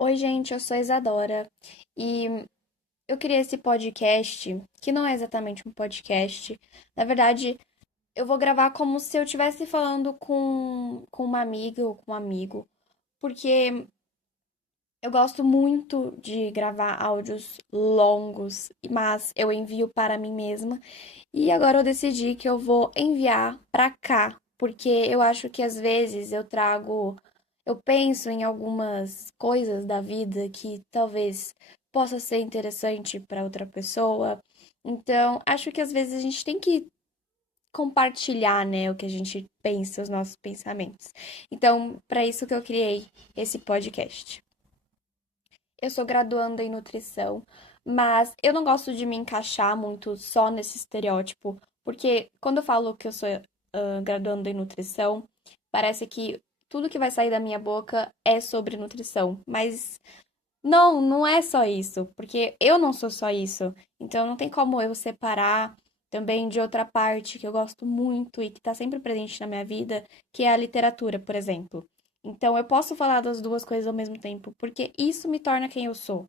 Oi, gente, eu sou a Isadora e eu criei esse podcast, que não é exatamente um podcast. Na verdade, eu vou gravar como se eu estivesse falando com uma amiga ou com um amigo, porque eu gosto muito de gravar áudios longos, mas eu envio para mim mesma. E agora eu decidi que eu vou enviar para cá, porque eu acho que às vezes eu penso em algumas coisas da vida que talvez possa ser interessante para outra pessoa. Então, acho que às vezes a gente tem que compartilhar, né, o que a gente pensa, os nossos pensamentos. Então, para isso que eu criei esse podcast. Eu sou graduanda em nutrição, mas eu não gosto de me encaixar muito só nesse estereótipo, porque quando eu falo que eu sou graduanda em nutrição, parece que tudo que vai sair da minha boca é sobre nutrição, mas não é só isso, porque eu não sou só isso. Então não tem como eu separar também de outra parte que eu gosto muito e que tá sempre presente na minha vida, que é a literatura, por exemplo. Então eu posso falar das duas coisas ao mesmo tempo, porque isso me torna quem eu sou.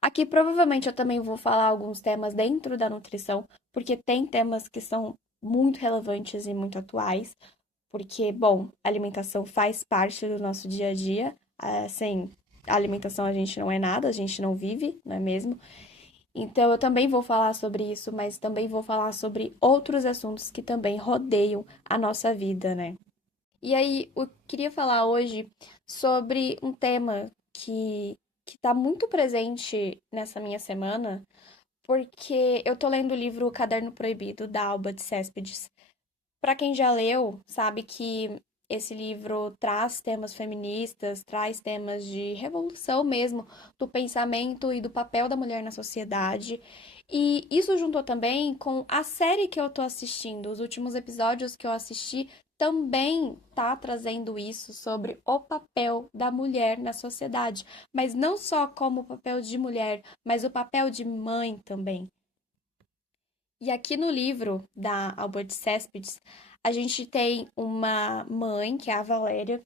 Aqui provavelmente eu também vou falar alguns temas dentro da nutrição, porque tem temas que são muito relevantes e muito atuais, porque, bom, a alimentação faz parte do nosso dia a dia. Sem a alimentação a gente não é nada, a gente não vive, não é mesmo? Então eu também vou falar sobre isso, mas também vou falar sobre outros assuntos que também rodeiam a nossa vida, né? E aí, eu queria falar hoje sobre um tema que tá muito presente nessa minha semana, porque eu tô lendo o livro O Caderno Proibido, da Alba de Céspedes. Para quem já leu, sabe que esse livro traz temas feministas, traz temas de revolução mesmo do pensamento e do papel da mulher na sociedade. E isso juntou também com a série que eu tô assistindo, os últimos episódios que eu assisti também tá trazendo isso sobre o papel da mulher na sociedade, mas não só como o papel de mulher, mas o papel de mãe também. E aqui no livro da Albert Cespedes, a gente tem uma mãe, que é a Valéria,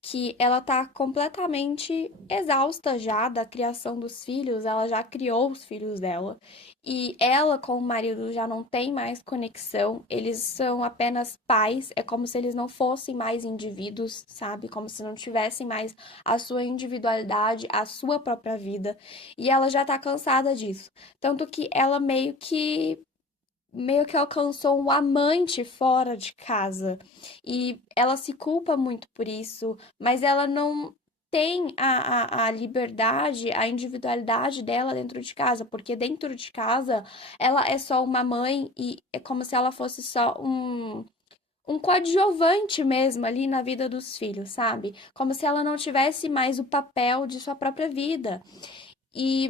que ela tá completamente exausta já da criação dos filhos, ela já criou os filhos dela, e ela com o marido já não tem mais conexão, eles são apenas pais, é como se eles não fossem mais indivíduos, sabe? Como se não tivessem mais a sua individualidade, a sua própria vida, e ela já tá cansada disso. Tanto que ela meio que alcançou um amante fora de casa. E ela se culpa muito por isso, mas ela não tem a liberdade, a individualidade dela dentro de casa, porque dentro de casa ela é só uma mãe e é como se ela fosse só um coadjuvante mesmo ali na vida dos filhos, sabe? Como se ela não tivesse mais o papel de sua própria vida. E,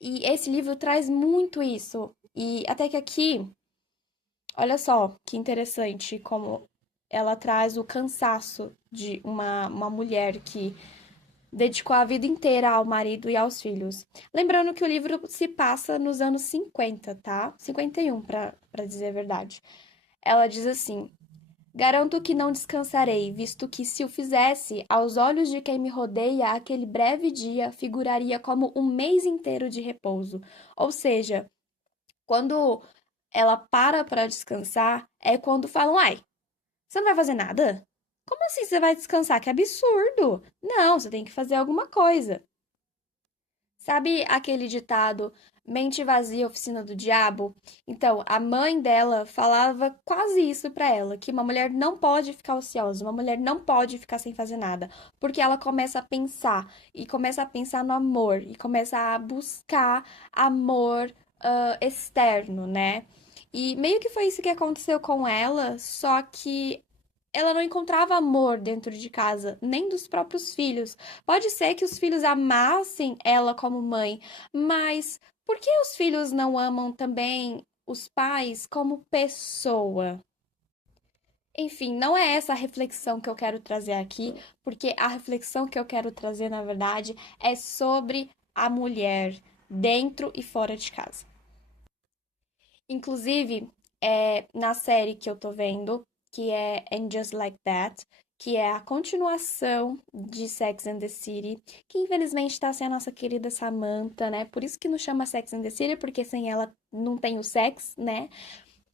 e esse livro traz muito isso. E até que aqui olha só que interessante como ela traz o cansaço de uma mulher que dedicou a vida inteira ao marido e aos filhos. Lembrando que o livro se passa nos anos 50, tá? 51, para dizer a verdade. Ela diz assim: Garanto que não descansarei, visto que, se o fizesse, aos olhos de quem me rodeia, aquele breve dia figuraria como um mês inteiro de repouso. Ou seja, quando ela para descansar, é quando falam: ai, você não vai fazer nada? Como assim você vai descansar? Que absurdo! Não, você tem que fazer alguma coisa. Sabe aquele ditado, mente vazia, oficina do diabo? Então, a mãe dela falava quase isso pra ela, que uma mulher não pode ficar ociosa, uma mulher não pode ficar sem fazer nada, porque ela começa a pensar, e começa a pensar no amor, e começa a buscar amor, externo, né? E meio que foi isso que aconteceu com ela, só que ela não encontrava amor dentro de casa, nem dos próprios filhos. Pode ser que os filhos amassem ela como mãe, mas por que os filhos não amam também os pais como pessoa? Enfim, não é essa a reflexão que eu quero trazer aqui, porque a reflexão que eu quero trazer, na verdade, é sobre a mulher dentro e fora de casa. Inclusive, na série que eu tô vendo, que é And Just Like That, que é a continuação de Sex and the City, que infelizmente está sem a nossa querida Samantha, né? Por isso que nos chama Sex and the City, porque sem ela não tem o sex, né?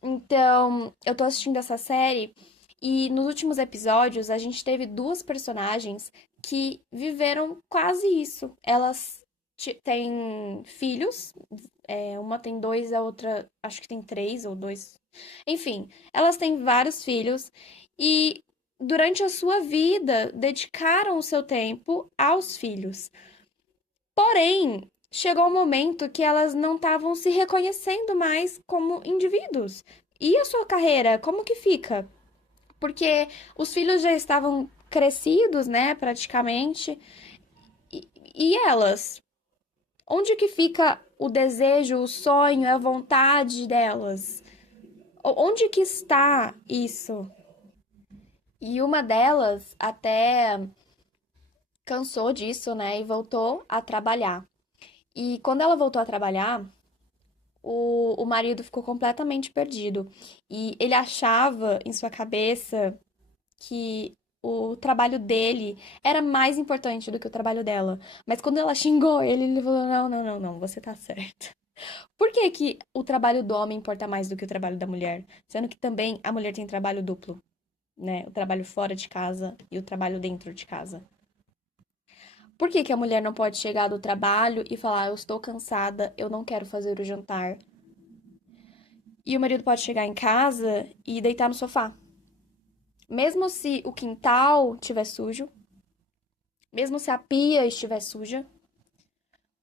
Então, eu tô assistindo essa série e nos últimos episódios a gente teve duas personagens que viveram quase isso. Elas têm filhos, uma tem dois, a outra acho que tem três ou dois. Enfim, elas têm vários filhos e durante a sua vida dedicaram o seu tempo aos filhos. Porém, chegou um momento que elas não estavam se reconhecendo mais como indivíduos. E a sua carreira, como que fica? Porque os filhos já estavam crescidos, né, praticamente. E elas? Onde que fica o desejo, o sonho, a vontade delas? Onde que está isso? E uma delas até cansou disso, né, e voltou a trabalhar. E quando ela voltou a trabalhar, o marido ficou completamente perdido. E ele achava em sua cabeça que o trabalho dele era mais importante do que o trabalho dela. Mas quando ela xingou ele, ele falou: não, não, não, não, você tá certa. Por que que o trabalho do homem importa mais do que o trabalho da mulher? Sendo que também a mulher tem trabalho duplo, né? O trabalho fora de casa e o trabalho dentro de casa. Por que que a mulher não pode chegar do trabalho e falar: eu estou cansada, eu não quero fazer o jantar? E o marido pode chegar em casa e deitar no sofá. Mesmo se o quintal estiver sujo, mesmo se a pia estiver suja,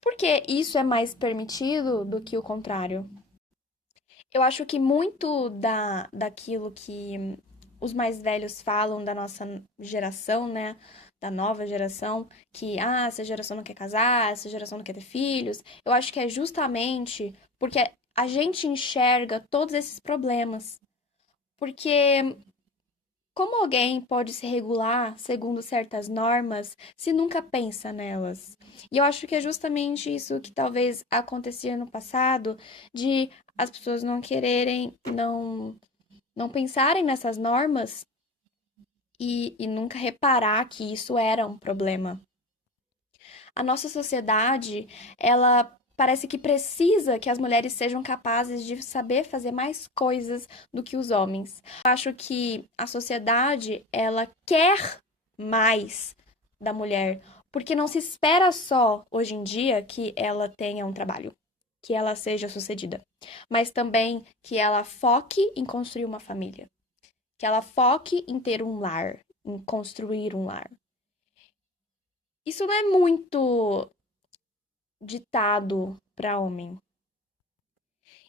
porque isso é mais permitido do que o contrário. Eu acho que muito daquilo que os mais velhos falam da nossa geração, né? Da nova geração, que essa geração não quer casar, essa geração não quer ter filhos. Eu acho que é justamente porque a gente enxerga todos esses problemas. Porque como alguém pode se regular segundo certas normas se nunca pensa nelas? E eu acho que é justamente isso que talvez acontecia no passado, de as pessoas não quererem, não pensarem nessas normas e nunca reparar que isso era um problema. A nossa sociedade, ela parece que precisa que as mulheres sejam capazes de saber fazer mais coisas do que os homens. Eu acho que a sociedade, ela quer mais da mulher, porque não se espera só hoje em dia que ela tenha um trabalho, que ela seja sucedida, mas também que ela foque em construir uma família, que ela foque em ter um lar, em construir um lar. Isso não é muito ditado para homem.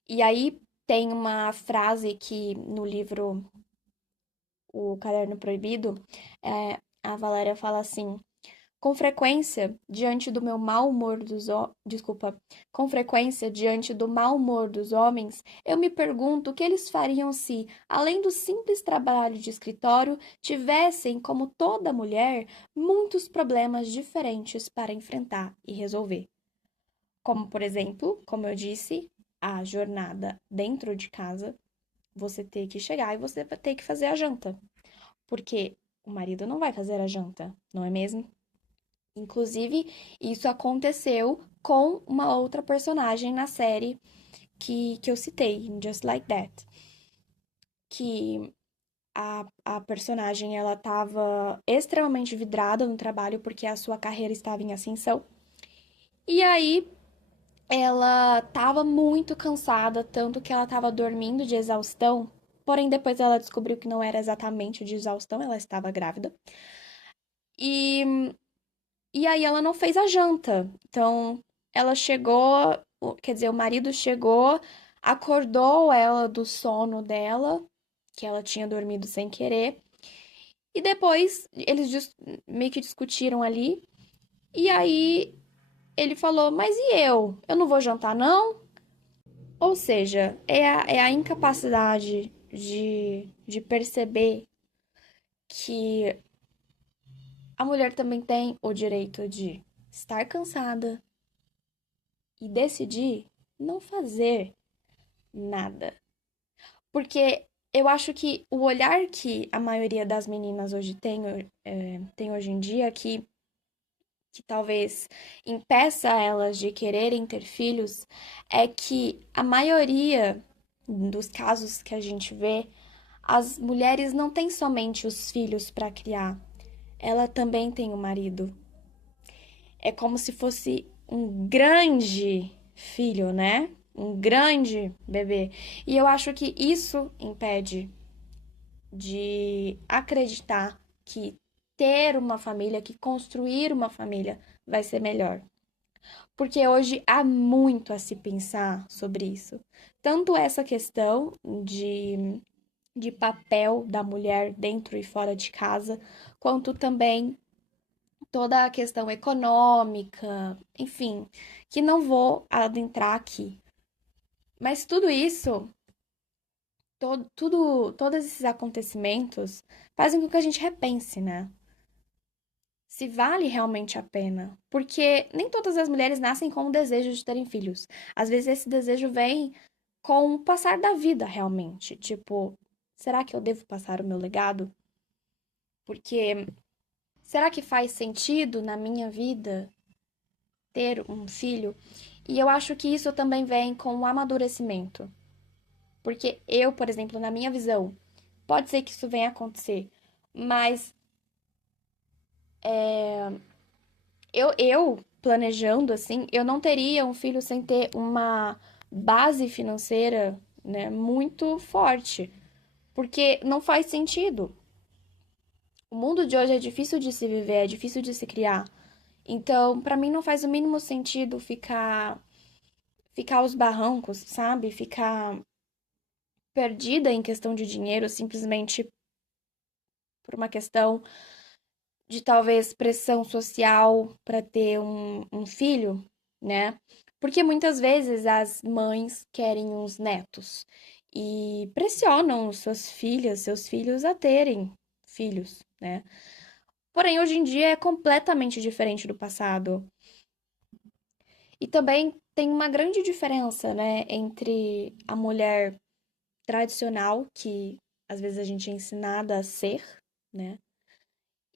E aí tem uma frase que no livro O Caderno Proibido, a Valéria fala assim: com frequência, diante do meu mau humor desculpa, com frequência, diante do mau humor dos homens, eu me pergunto o que eles fariam se, além do simples trabalho de escritório, tivessem, como toda mulher, muitos problemas diferentes para enfrentar e resolver. Como, por exemplo, como eu disse, a jornada dentro de casa, você ter que chegar e você vai ter que fazer a janta. Porque o marido não vai fazer a janta, não é mesmo? Inclusive, isso aconteceu com uma outra personagem na série que eu citei, em Just Like That. Que a personagem, ela estava extremamente vidrada no trabalho porque a sua carreira estava em ascensão. E aí, ela estava muito cansada, tanto que ela estava dormindo de exaustão. Porém, depois ela descobriu que não era exatamente de exaustão, ela estava grávida. E, e aí ela não fez a janta. Então, ela chegou, quer dizer, o marido chegou, acordou ela do sono dela, que ela tinha dormido sem querer. E depois eles meio que discutiram ali. E aí ele falou: Mas e eu? Eu não vou jantar, não? Ou seja, é a incapacidade de perceber que a mulher também tem o direito de estar cansada e decidir não fazer nada. Porque eu acho que o olhar que a maioria das meninas hoje tem hoje em dia, que talvez impeça elas de quererem ter filhos, é que a maioria dos casos que a gente vê, as mulheres não têm somente os filhos para criar, ela também tem o marido. É como se fosse um grande filho, né? Um grande bebê. E eu acho que isso impede de acreditar que ter uma família, que construir uma família vai ser melhor. Porque hoje há muito a se pensar sobre isso. Tanto essa questão de papel da mulher dentro e fora de casa, quanto também toda a questão econômica, enfim, que não vou adentrar aqui. Mas tudo isso, todos esses acontecimentos fazem com que a gente repense, né? Se vale realmente a pena. Porque nem todas as mulheres nascem com o desejo de terem filhos. Às vezes esse desejo vem com o passar da vida, realmente. Tipo, será que eu devo passar o meu legado? Porque será que faz sentido na minha vida ter um filho? E eu acho que isso também vem com o amadurecimento. Porque eu, por exemplo, na minha visão, pode ser que isso venha a acontecer, mas eu planejando assim, eu não teria um filho sem ter uma base financeira, né, muito forte, porque não faz sentido. O mundo de hoje é difícil de se viver, é difícil de se criar. Então, pra mim não faz o mínimo sentido ficar aos barrancos, sabe? Ficar perdida em questão de dinheiro simplesmente por uma questão de talvez pressão social para ter um filho, né? Porque muitas vezes as mães querem os netos e pressionam suas filhas, seus filhos a terem filhos, né? Porém, hoje em dia é completamente diferente do passado. E também tem uma grande diferença, né, entre a mulher tradicional, que às vezes a gente é ensinada a ser, né?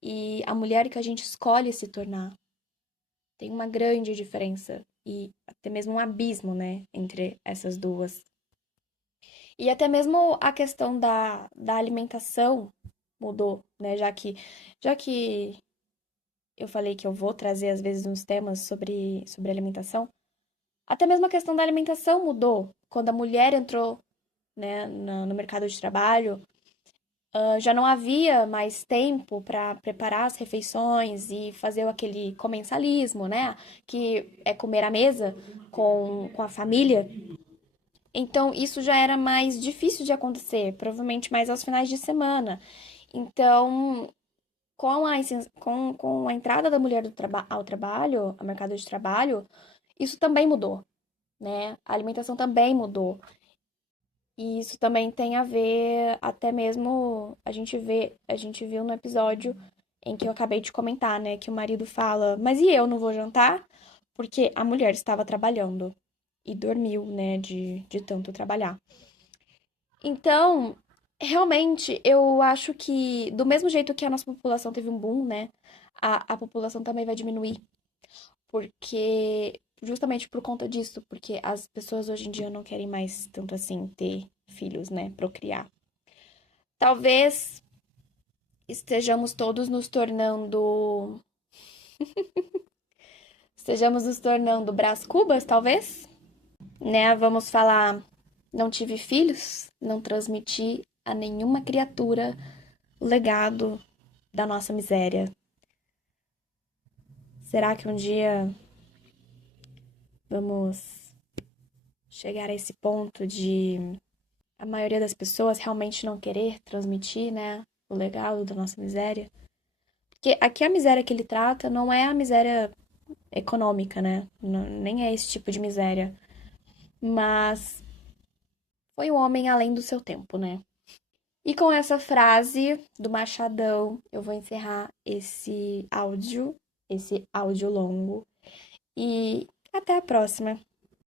E a mulher que a gente escolhe se tornar. Tem uma grande diferença e até mesmo um abismo, né, entre essas duas. E até mesmo a questão da alimentação mudou, né, já que eu falei que eu vou trazer às vezes uns temas sobre alimentação, até mesmo a questão da alimentação mudou. Quando a mulher entrou, né, no mercado de trabalho, já não havia mais tempo para preparar as refeições e fazer aquele comensalismo, né? Que é comer à mesa com a família. Então, isso já era mais difícil de acontecer, provavelmente mais aos finais de semana. Então, com a entrada da mulher ao trabalho, ao mercado de trabalho, isso também mudou, né? A alimentação também mudou. E isso também tem a ver, até mesmo a gente viu no episódio em que eu acabei de comentar, né, que o marido fala: "Mas e eu não vou jantar?" Porque a mulher estava trabalhando e dormiu, né, de tanto trabalhar. Então, realmente, eu acho que do mesmo jeito que a nossa população teve um boom, né, a população também vai diminuir, porque justamente por conta disso, porque as pessoas hoje em dia não querem mais tanto assim ter filhos, né, procriar. Talvez estejamos todos nos tornando, estejamos nos tornando brás cubas, talvez, né? Vamos falar, não tive filhos, não transmiti a nenhuma criatura o legado da nossa miséria. Será que um dia vamos chegar a esse ponto de a maioria das pessoas realmente não querer transmitir, né, o legado da nossa miséria? Porque aqui a miséria que ele trata não é a miséria econômica, né? Nem é esse tipo de miséria. Mas foi um homem além do seu tempo, né? E com essa frase do Machadão, eu vou encerrar esse áudio longo. E até a próxima.